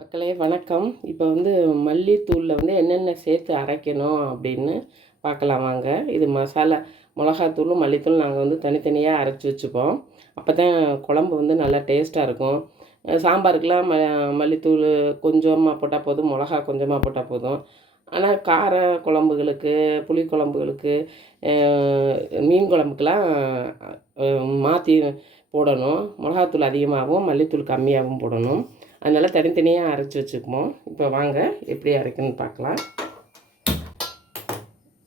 மக்களே வணக்கம். இப்போ மல்லித்தூளில் என்னென்ன சேர்த்து அரைக்கணும் அப்படின்னு பார்க்கலாம் வாங்க. இது மசாலா மிளகாத்தூளும் மல்லித்தூள் நாங்கள் தனித்தனியாக அரைச்சி வச்சுப்போம். அப்போ தான் குழம்பு நல்லா டேஸ்ட்டாக இருக்கும். சாம்பாருக்கெலாம் மல்லித்தூள் கொஞ்சமாக போட்டால் போதும், மிளகா கொஞ்சமாக போட்டால் போதும். ஆனால் கார குழம்புகளுக்கு, புளி குழம்புகளுக்கு, மீன் குழம்புக்கெலாம் மாற்றி போடணும். மிளகாத்தூள் அதிகமாகவும் மல்லித்தூள் கம்மியாகவும் போடணும். அதனால் தனித்தனியாக அரைச்சி வச்சுக்குவோம். இப்போ வாங்க எப்படி அரைக்கணும்னு பார்க்கலாம்.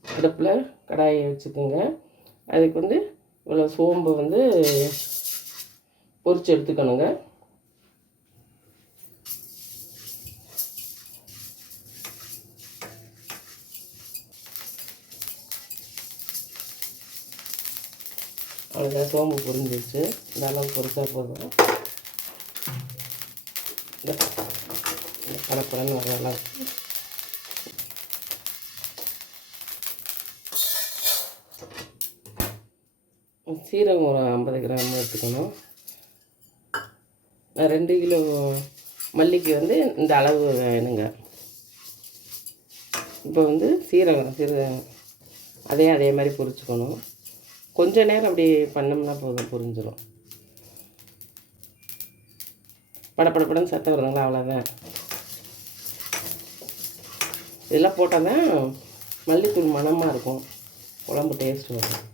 அடுப்பில் கடாயை வச்சுக்கோங்க. அதுக்கு இவ்வளோ சோம்பு பொரிச்சு எடுத்துக்கணுங்க. அவ்வளோதான், சோம்பு பொரிஞ்சிருச்சு. இந்த அளவு பொரிச்சா போதும். படப்படன்னு வர அளவுக்கு சீரகம் ஒரு 50 கிராம் எடுத்துக்கணும். நான் 2 கிலோ மல்லிக்கு இந்த அளவு வேணுங்க. இப்போ சீரகம் அதே மாதிரி பொரிச்சுக்கணும். கொஞ்ச நேரம் அப்படி பண்ணோம்னா போதும், பொரிஞ்சிடும். படப்படப்படன்னு சத்தம் வருதுங்களா, அவ்வளோதான். இதெல்லாம் போட்டால் தான் மல்லித்தூள் மணமாக இருக்கும், குழம்பு டேஸ்ட் வரும்.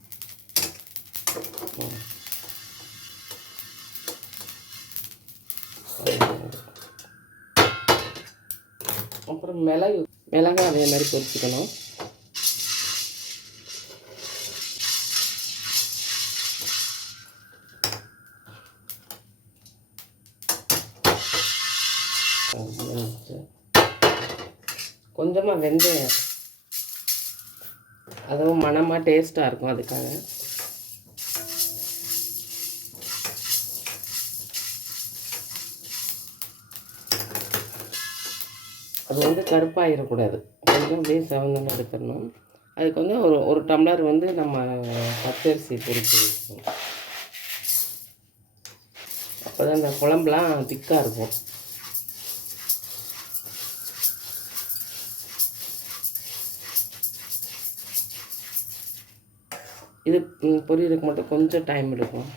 அப்புறம் மிளகாய் அதே மாதிரி பொரிச்சுக்கணும். கொஞ்சமாக வெந்தயம், அதுவும் மணமாக டேஸ்ட்டாக இருக்கும். அதுக்காக அது கருப்பாகிடக்கூடாது. கொஞ்சம் அப்படியே செவந்தெல்லாம் எடுத்துடணும். அதுக்கு ஒரு டம்ளர் நம்ம பச்சரிசி பொரிச்சு வச்சுக்கணும். அப்போ தான் இந்த குழம்புலாம் திக்காக இருக்கும். இது பொரியலுக்கு மட்டும் கொஞ்சம் டைம் எடுக்கும்.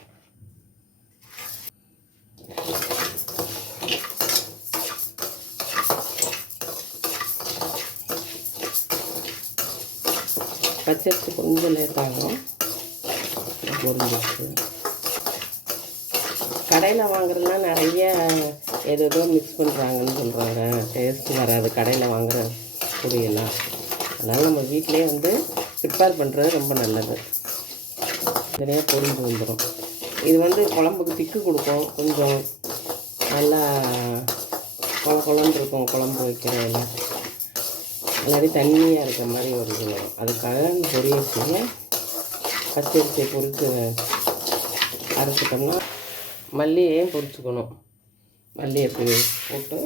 பச்சரிசி கொஞ்சம் லேட் ஆகும். பொரிஞ்சிருச்சு. கடையில் வாங்குறதுனா நிறைய ஏதோ மிக்ஸ் பண்ணுறாங்கன்னு சொல்கிறாங்க, டேஸ்ட்டு வராது கடையில் வாங்குகிற பொரியெல்லாம். அதனால் நம்ம வீட்டிலே ப்ரிப்பேர் பண்ணுறது ரொம்ப நல்லது. நிறைய பொரிஞ்சு வந்துடும். இது குழம்புக்கு திக்கு கொடுக்கும். கொஞ்சம் நல்லா குழம்பு இருக்கும் குழம்பு வைக்கிறதில்ல, இல்லாட்டி தண்ணியாக இருக்கிற மாதிரி ஒரு இது வரும். அதுக்காக இந்த பொரியரிசியை பச்சரிசியை பொரித்து அரைச்சிட்டோம்னா, மல்லியையும் பொரிச்சுக்கணும். மல்லியை போட்டு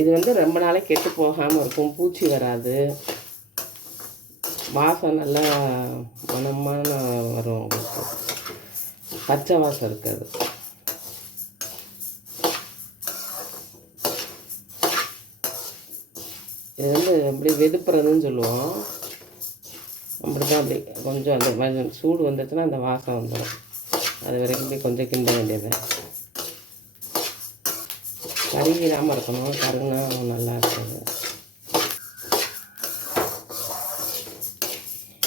இது ரொம்ப நாளைக்கு கெட்டு போகாமல் இருக்கும், பூச்சி வராது, வாசம் நல்லா மணமான வரும். உங்களுக்கு பச்சை வாசம் இருக்காது. இது அப்படி வெதுப்புறதுன்னு சொல்லுவோம். அப்படி தான், அப்படி கொஞ்சம் அந்த சூடு வந்துச்சுன்னா அந்த வாசம் வந்துடும். அது வரைக்கும் போய் கொஞ்சம் கிண்ட வேண்டியது. கருகிடாமல் இருக்கணும், கருகுனா நல்லா இருக்காது.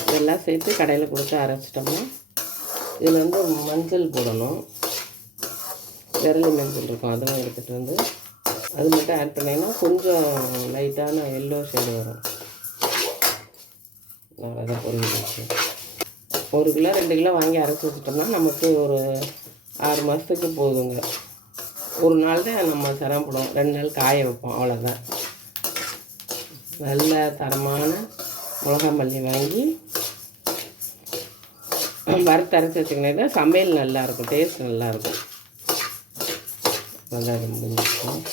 இதெல்லாம் சேர்த்து கடையில் கொடுத்து அரைச்சிட்டோம்னா, இதில் மஞ்சள் போடணும். விரலி மஞ்சள் இருக்கும், அதுவும் எடுத்துகிட்டு அது மட்டும் ஆட் பண்ணிங்கன்னா கொஞ்சம் லைட்டான எல்லோ ஷேடு வரும். அவ்வளோதான், பொரிஞ்சிருச்சு. 1 கிலோ 2 கிலோ வாங்கி அரைச்சி வச்சுட்டோம்னா நமக்கு ஒரு 6 மாதத்துக்கு போதுங்க. ஒரு நாள் தான் நம்ம சிரமப்படும், 2 நாள் காய வைப்போம், அவ்வளோதான். நல்ல தரமான மிளகா மல்லி வாங்கி வறுத்து அரைச்சி வச்சுக்கினா சமையல் நல்லாயிருக்கும், டேஸ்ட் நல்லாயிருக்கும். நல்லா முடிஞ்சிருக்கும்.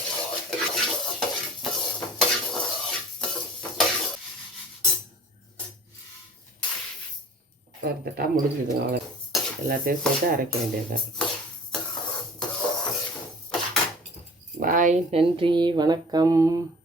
வறுத்துட்டா முடிஞ்சுதுங்க, அவ்வளோ. எல்லாத்தையும் சேர்த்து அரைக்க வேண்டியதுதான். பாய், நன்றி, வணக்கம்.